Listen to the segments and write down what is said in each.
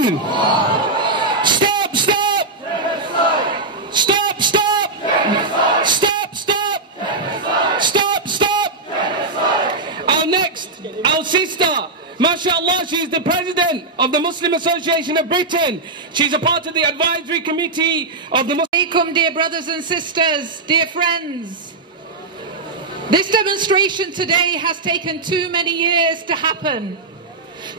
Hussein! Stop, stop! Stop, stop! Stop, stop! Stop, stop! Our sister, mashallah, she is the president of the Muslim Association of Britain. She's a part of the advisory committee of the Muslim... Dear brothers and sisters, dear friends, this demonstration today has taken too many years to happen.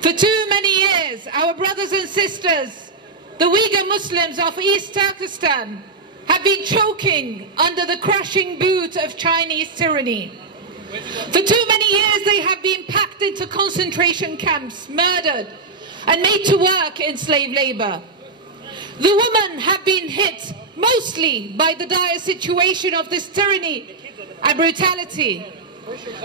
For too many years, our brothers and sisters, the Uyghur Muslims of East Turkestan, have been choking under the crushing boot of Chinese tyranny. For too many years, they have been packed into concentration camps, murdered, and made to work in slave labor. The women have been hit mostly by the dire situation of this tyranny and brutality.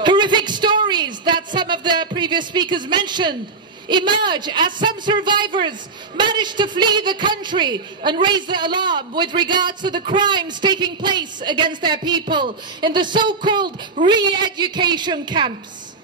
Horrific stories that some of the previous speakers mentioned emerge as some survivors manage to flee the country and raise the alarm with regards to the crimes taking place against their people in the so-called re-education camps.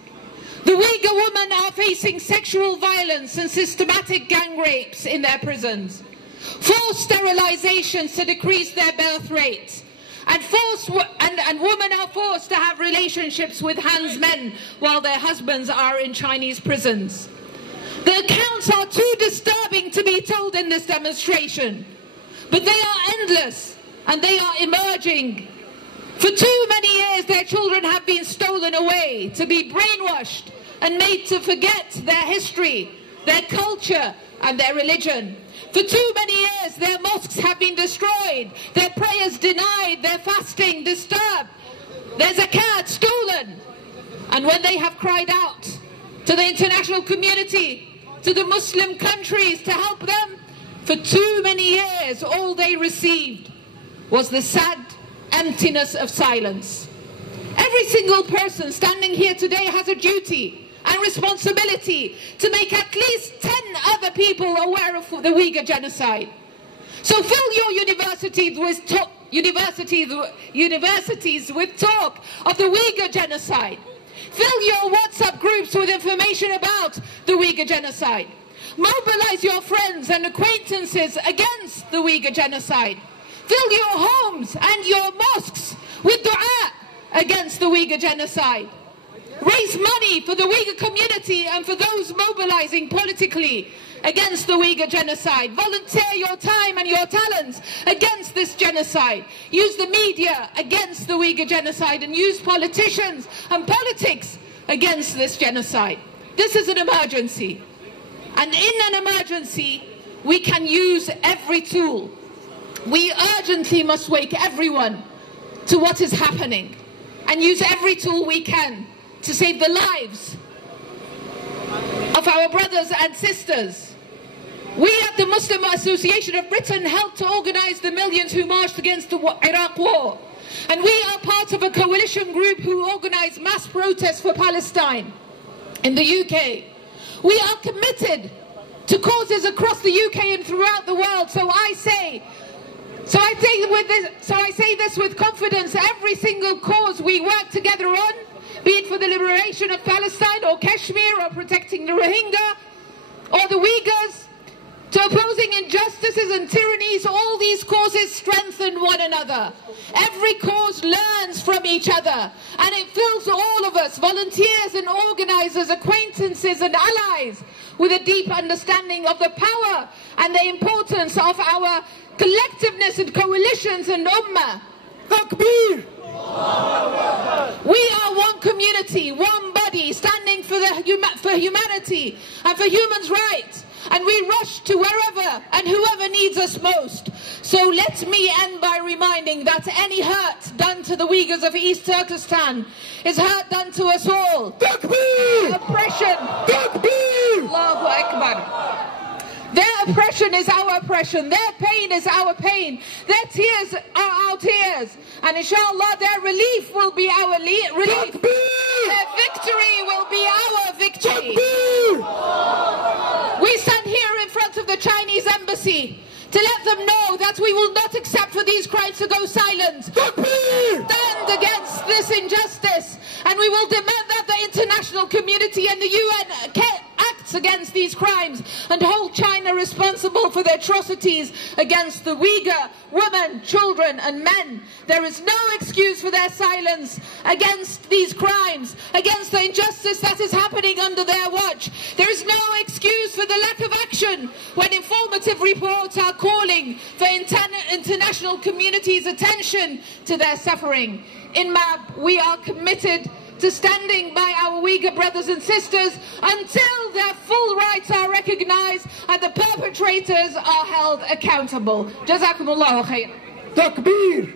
The Uyghur women are facing sexual violence and systematic gang rapes in their prisons, forced sterilizations to decrease their birth rate, and women are forced to have relationships with Han's men while their husbands are in Chinese prisons. The accounts are too disturbing to be told in this demonstration, but they are endless and they are emerging. For too many years, their children have been stolen away to be brainwashed and made to forget their history, their culture and their religion. For too many years, their mosques have been destroyed, their prayers denied, their fasting disturbed, their zakat stolen. And when they have cried out to the international community, to the Muslim countries to help them, for too many years, all they received was the sad emptiness of silence. Every single person standing here today has a duty and responsibility to make at least 10 other people aware of the Uyghur genocide. So fill your universities with talk of the Uyghur genocide. Fill your WhatsApp groups with information about the Uyghur genocide. Mobilize your friends and acquaintances against the Uyghur genocide. Fill your homes and your mosques with dua against the Uyghur genocide. Raise money for the Uyghur community and for those mobilizing politically against the Uyghur genocide. Volunteer your time and your talents against this genocide. Use the media against the Uyghur genocide and use politicians and politics against this genocide. This is an emergency. And in an emergency, we can use every tool. We urgently must wake everyone to what is happening and use every tool we can to save the lives of our brothers and sisters. We at the Muslim Association of Britain helped to organize the millions who marched against the Iraq war. And we are part of a coalition group who organized mass protests for Palestine in the UK. We are committed to causes across the UK and throughout the world. So I say this with confidence. Every single cause we work together on, be it for the liberation of Palestine or Kashmir or protecting the Rohingya or the Uyghurs, to opposing injustices and tyrannies, all these causes strengthen one another. Every cause learns from each other, and it fills all of us, volunteers and organizers, acquaintances and allies, with a deep understanding of the power and the importance of our collectiveness and coalitions and ummah. Takbir! We are one community, one body, standing for humanity and for human rights. And we rush to wherever and whoever needs us most. So let me end by reminding that any hurt done to the Uyghurs of East Turkestan is hurt done to us all. Takbir! Oppression. Takbir! Allahu Akbar. Their oppression is our oppression. Their pain is our pain. Their tears are our tears. And inshallah, their relief will be our relief. Takbir! Their victory will be our victory. Takbir! We stand here in front of the Chinese embassy to let them know that we will not accept for these crimes to go silent. Takbir! Stand against this injustice, and we will demand that the international community and the UN act acts against these crimes and hold China responsible for the atrocities against the Uyghur women, children and men. There is no excuse for their silence against these crimes, against the injustice that is happening under their watch. There is no excuse for the lack of action when informative reports are calling for international community's attention to their suffering. In MAB, we are committed to standing by our Uyghur brothers and sisters until their full rights are recognized and the perpetrators are held accountable. Jazakumullahu khair. Takbir!